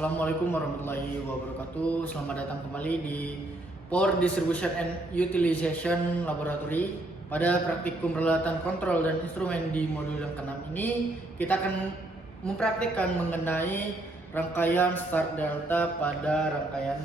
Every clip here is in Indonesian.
Assalamualaikum warahmatullahi wabarakatuh. Selamat datang kembali di Power Distribution and Utilization Laboratory. Pada praktikum peralatan kontrol dan instrumen di modul yang ke-6 ini, kita akan mempraktikkan mengenai rangkaian start delta pada rangkaian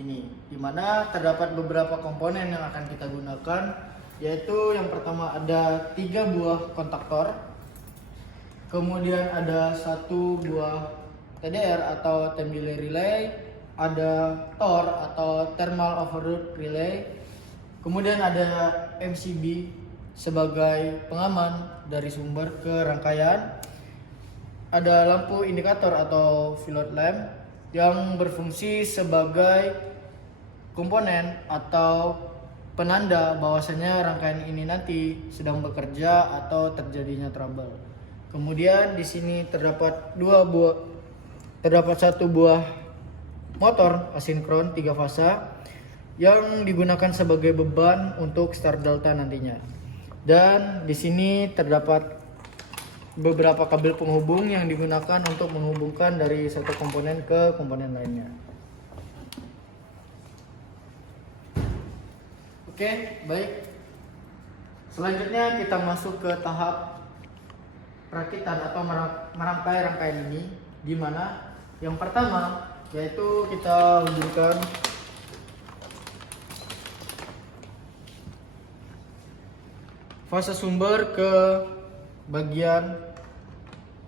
ini, di mana terdapat beberapa komponen yang akan kita gunakan, yaitu yang pertama ada 3 buah kontaktor, kemudian ada 1 buah TDR atau time delay relay, ada TOR atau thermal overload relay, kemudian ada MCB sebagai pengaman dari sumber ke rangkaian, ada lampu indikator atau float lamp yang berfungsi sebagai komponen atau penanda bahwasanya rangkaian ini nanti sedang bekerja atau terjadinya trouble. Kemudian di sini terdapat satu buah motor asinkron 3 fasa yang digunakan sebagai beban untuk start delta nantinya. Dan di sini terdapat beberapa kabel penghubung yang digunakan untuk menghubungkan dari satu komponen ke komponen lainnya. Oke, baik. Selanjutnya kita masuk ke tahap perakitan atau merangkai rangkaian ini, di mana yang pertama yaitu kita hubungkan fase sumber ke bagian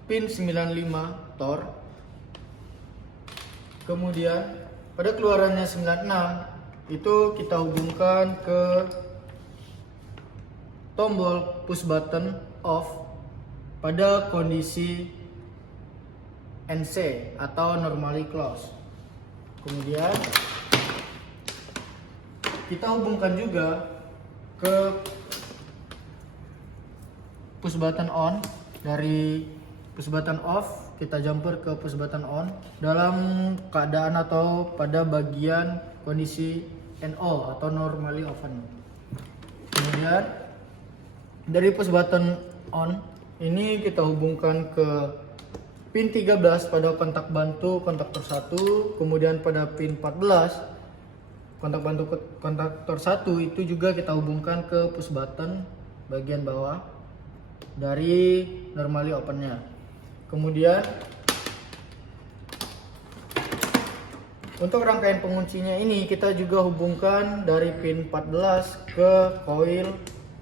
pin 95 TOR. Kemudian pada keluarannya 96 itu kita hubungkan ke tombol push button off pada kondisi NC atau normally close. Kemudian kita hubungkan juga ke push button on. Dari push button off kita jumper ke push button on dalam keadaan atau pada bagian kondisi NO atau normally open. Kemudian dari push button on ini kita hubungkan ke pin 13 pada kontak bantu kontaktor 1, kemudian pada pin 14 kontak bantu kontaktor 1 itu juga kita hubungkan ke push button bagian bawah dari normally opennya. Kemudian untuk rangkaian penguncinya ini kita juga hubungkan dari pin 14 ke koil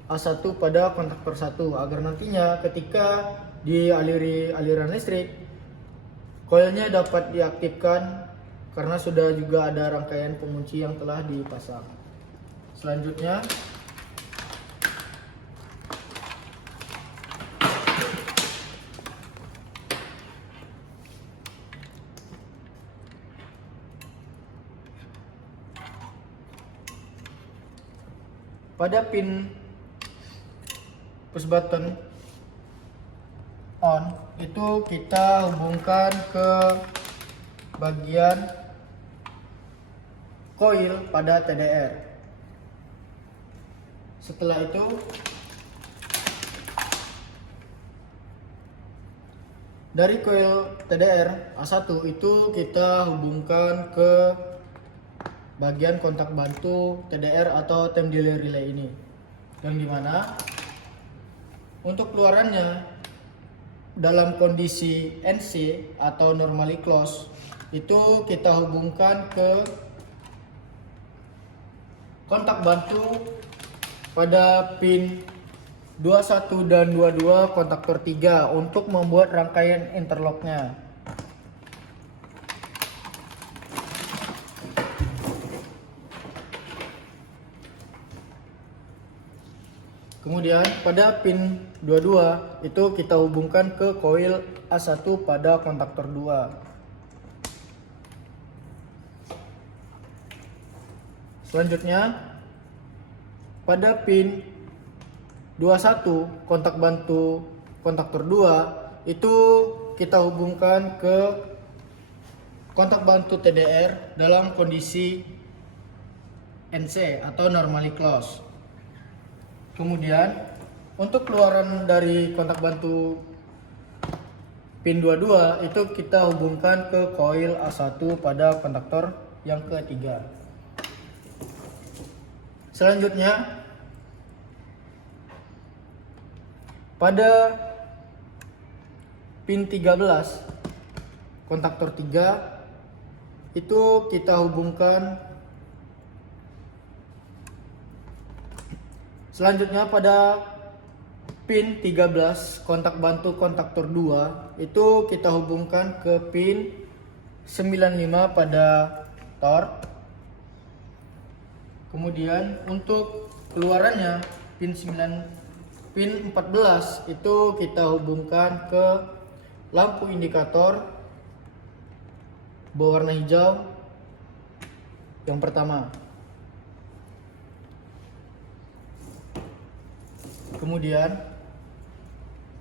A1 pada kontaktor 1 agar nantinya ketika dialiri aliran listrik, koilnya dapat diaktifkan karena sudah juga ada rangkaian pengunci yang telah dipasang. Selanjutnya pada pin push button on itu kita hubungkan ke bagian koil pada TDR. Setelah itu dari koil TDR A1 itu kita hubungkan ke bagian kontak bantu TDR atau time delay relay ini, yang dimana untuk keluarannya dalam kondisi NC atau normally close itu kita hubungkan ke kontak bantu pada pin 21 dan 22 kontaktor 3 untuk membuat rangkaian interlocknya. Kemudian pada pin 22 itu kita hubungkan ke koil A1 pada kontaktor 2. Selanjutnya pada pin 21 kontak bantu kontaktor 2 itu kita hubungkan ke kontak bantu TDR dalam kondisi NC atau normally close. Kemudian untuk keluaran dari kontak bantu pin 22 itu kita hubungkan ke koil A1 pada kontaktor yang ketiga. Selanjutnya pada pin 13 kontaktor 3 itu kita hubungkan. Selanjutnya pada pin 13 kontak bantu kontaktor 2 itu kita hubungkan ke pin 95 pada tor. Kemudian untuk keluarannya pin 14 itu kita hubungkan ke lampu indikator berwarna hijau yang pertama. Kemudian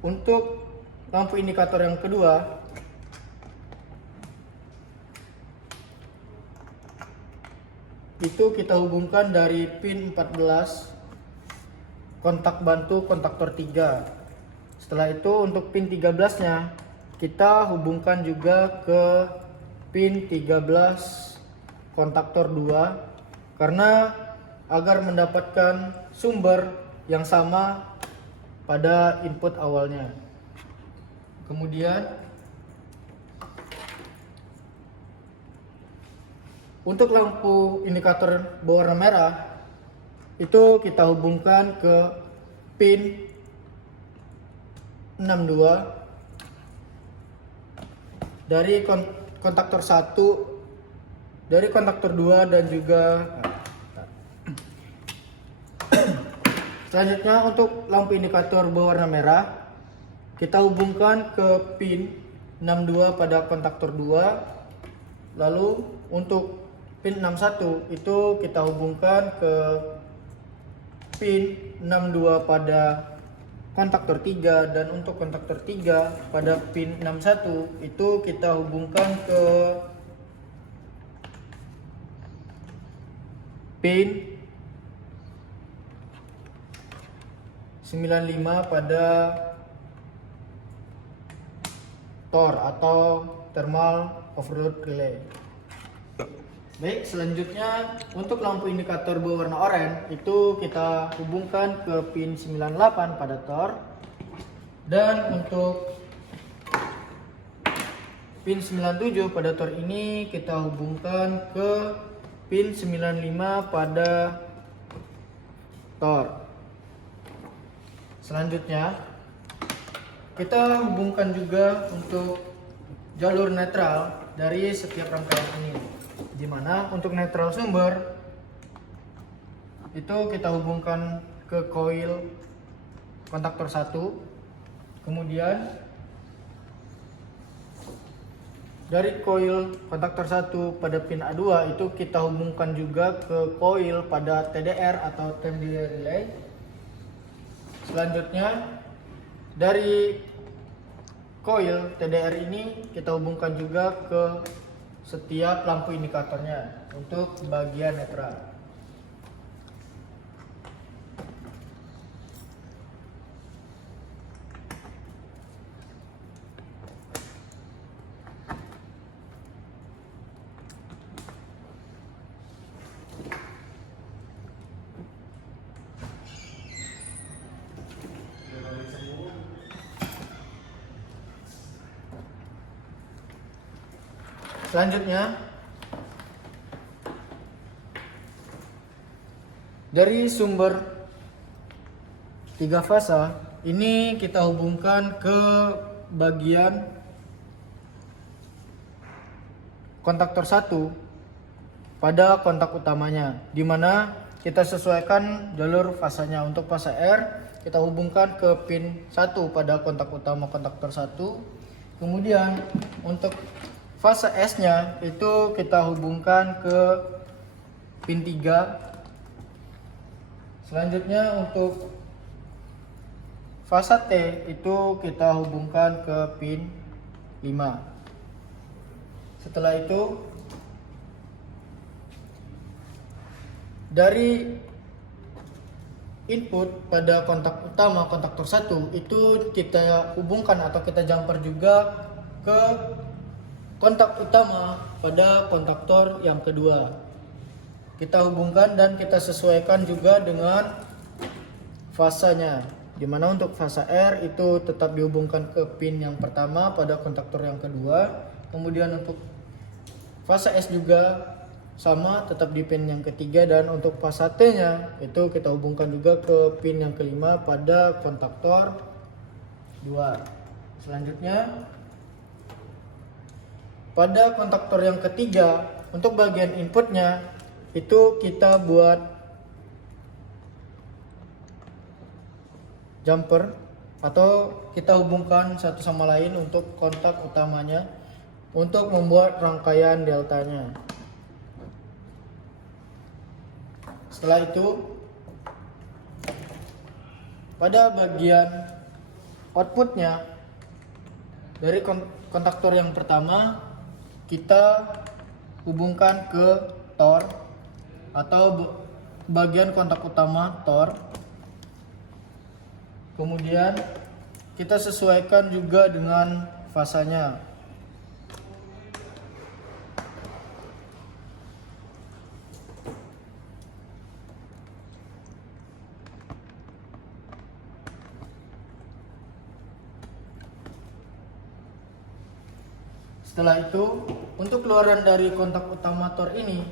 untuk lampu indikator yang kedua itu kita hubungkan dari pin 14 kontak bantu kontaktor 3. Setelah itu untuk pin 13 nya kita hubungkan juga ke pin 13 kontaktor 2 karena agar mendapatkan sumber yang sama pada input awalnya. Kemudian untuk lampu indikator berwarna merah itu kita hubungkan ke pin 62 dari kontaktor 1, dari kontaktor 2 dan juga selanjutnya untuk lampu indikator berwarna merah kita hubungkan ke pin 62 pada kontaktor 2. Lalu untuk pin 61 itu kita hubungkan ke pin 62 pada kontaktor 3, dan untuk kontaktor 3 pada pin 61 itu kita hubungkan ke pin 95 pada TOR atau thermal overload relay. Baik, selanjutnya untuk lampu indikator berwarna oranye itu kita hubungkan ke pin 98 pada TOR, dan untuk pin 97 pada TOR ini kita hubungkan ke pin 95 pada TOR. Selanjutnya kita hubungkan juga untuk jalur netral dari setiap rangkaian ini, di mana untuk netral sumber itu kita hubungkan ke koil kontaktor 1. Kemudian dari koil kontaktor 1 pada pin A2 itu kita hubungkan juga ke koil pada TDR atau time delay relay. Selanjutnya dari koil TDR ini kita hubungkan juga ke setiap lampu indikatornya untuk bagian netral. Selanjutnya dari sumber 3 fasa ini kita hubungkan ke bagian kontaktor 1 pada kontak utamanya, di mana kita sesuaikan jalur fasanya. Untuk fasa R kita hubungkan ke pin 1 pada kontak utama kontaktor 1. Kemudian untuk fase S-nya itu kita hubungkan ke pin 3. Selanjutnya untuk fase T itu kita hubungkan ke pin 5. Setelah itu dari input pada kontak utama kontaktor 1 itu kita hubungkan atau kita jumper juga ke kontak utama pada kontaktor yang kedua. Kita hubungkan dan kita sesuaikan juga dengan fasanya, dimana untuk fasa R itu tetap dihubungkan ke pin yang pertama pada kontaktor yang kedua. Kemudian untuk fasa S juga sama, tetap di pin yang ketiga, dan untuk fasa T nya itu kita hubungkan juga ke pin yang kelima pada kontaktor 2. Selanjutnya pada kontaktor yang ketiga, untuk bagian inputnya itu kita buat jumper atau kita hubungkan satu sama lain untuk kontak utamanya untuk membuat rangkaian deltanya. Setelah itu pada bagian outputnya dari kontaktor yang pertama kita hubungkan ke TOR atau bagian kontak utama TOR. Kemudian kita sesuaikan juga dengan fasanya. Setelah itu, untuk keluaran dari kontak utama TOR ini,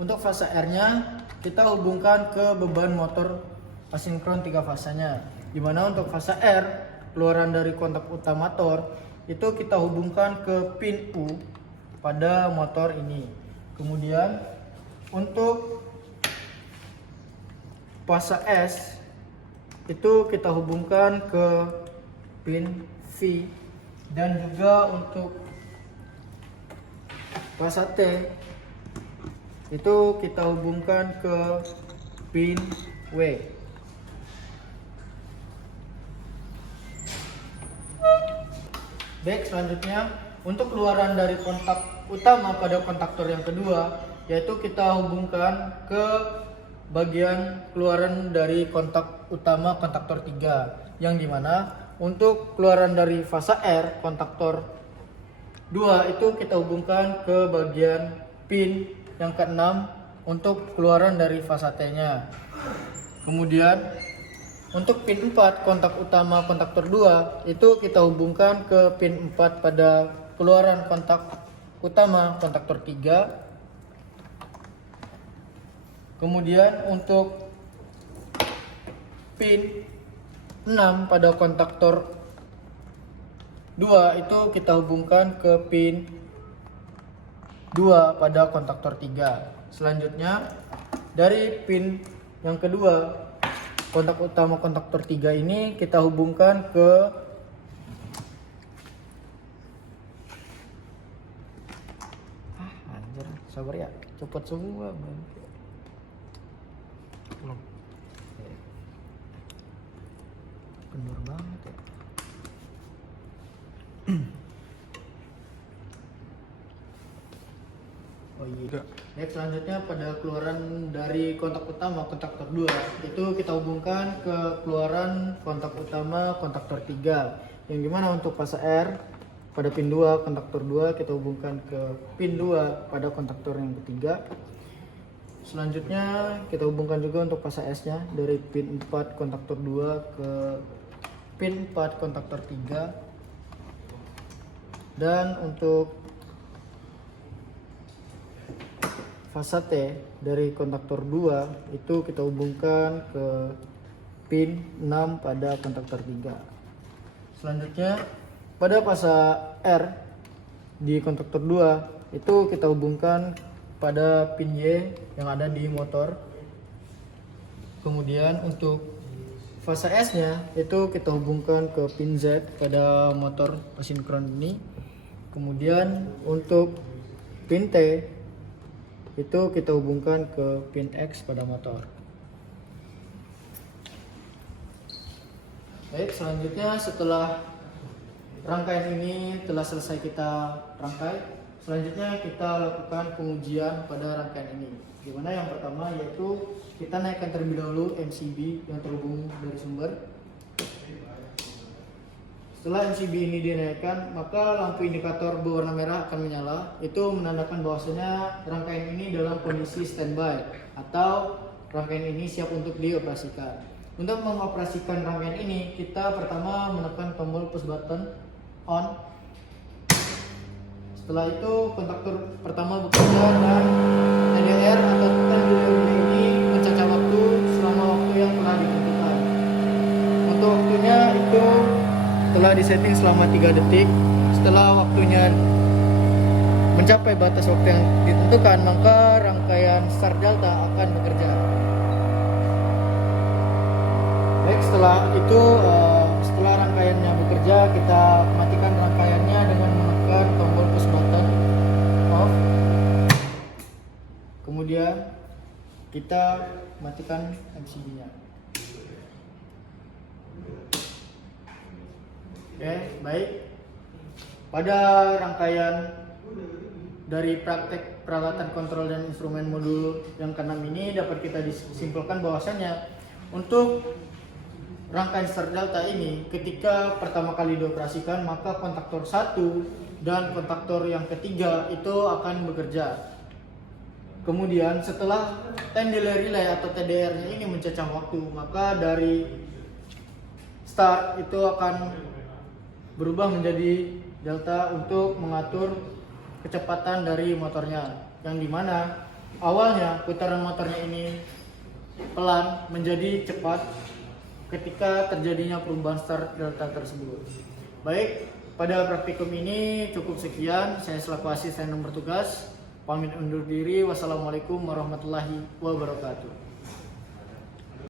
untuk fasa R-nya kita hubungkan ke beban motor asinkron 3 fasanya. Dimana untuk fasa R, keluaran dari kontak utama TOR itu kita hubungkan ke pin U pada motor ini. Kemudian untuk fasa S itu kita hubungkan ke pin V, dan juga untuk fasa T itu kita hubungkan ke pin W. Baik, selanjutnya untuk keluaran dari kontak utama pada kontaktor yang kedua, yaitu kita hubungkan ke bagian keluaran dari kontak utama kontaktor 3, yang dimana untuk keluaran dari fasa R kontaktor 2 itu kita hubungkan ke bagian pin yang ke-6 untuk keluaran dari fasa T-nya. Kemudian untuk pin 4 kontak utama kontaktor 2 itu kita hubungkan ke pin 4 pada keluaran kontak utama kontaktor 3. Kemudian untuk pin 6 pada kontaktor 2 itu kita hubungkan ke pin 2 pada kontaktor 3. Selanjutnya dari pin yang kedua, kontak utama kontaktor 3 ini kita hubungkan ke anjir, sabar ya, cepet semua bang. Bener banget ya. Oh iya. Baik, selanjutnya pada keluaran dari kontak utama kontaktor 2 itu kita hubungkan ke keluaran kontak utama kontaktor 3, yang dimana untuk fasa R pada pin 2 kontaktor 2 kita hubungkan ke pin 2 pada kontaktor yang ketiga. Selanjutnya kita hubungkan juga untuk fasa S nya dari pin 4 kontaktor 2 ke pin 4 kontaktor 3. Dan untuk fasa T dari kontaktor 2 itu kita hubungkan ke pin 6 pada kontaktor 3. Selanjutnya pada fasa R di kontaktor 2 itu kita hubungkan pada pin Y yang ada di motor. Kemudian untuk fasa S nya itu kita hubungkan ke pin Z pada motor asinkron ini. Kemudian untuk pin T itu kita hubungkan ke pin X pada motor. Baik, selanjutnya setelah rangkaian ini telah selesai kita rangkai, selanjutnya kita lakukan pengujian pada rangkaian ini. Dimana yang pertama yaitu kita naikkan terlebih dahulu MCB yang terhubung dari sumber. Setelah MCB ini dinaikkan, maka lampu indikator berwarna merah akan menyala. Itu menandakan bahwasanya rangkaian ini dalam kondisi standby atau rangkaian ini siap untuk dioperasikan. Untuk mengoperasikan rangkaian ini, kita pertama menekan tombol push button on. Setelah itu kontaktor pertama bekerja dan TDR atau time delay ini mencacah waktu selama waktu yang telah ditentukan. Untuk waktunya itu telah disetting selama 3 detik. Setelah waktunya mencapai batas waktu yang ditentukan, maka rangkaian start delta akan bekerja. Baik, setelah itu setelah rangkaiannya bekerja, kita matikan rangkaiannya dengan menekan tombol push button off. Kemudian kita matikan MCB-nya. Oke, baik. Pada rangkaian dari praktek peralatan kontrol dan instrumen modul yang ke-6 ini dapat kita disimpulkan bahwasannya untuk rangkaian start delta ini ketika pertama kali dioperasikan, maka kontaktor 1 dan kontaktor yang ketiga itu akan bekerja. Kemudian setelah time delay relay atau TDR-nya ini mencacah waktu, maka dari start itu akan berubah menjadi delta untuk mengatur kecepatan dari motornya, yang dimana awalnya putaran motornya ini pelan menjadi cepat ketika terjadinya perubahan start delta tersebut. Baik, pada praktikum ini cukup sekian. Saya selaku asisten bertugas pamit undur diri. Wassalamualaikum warahmatullahi wabarakatuh.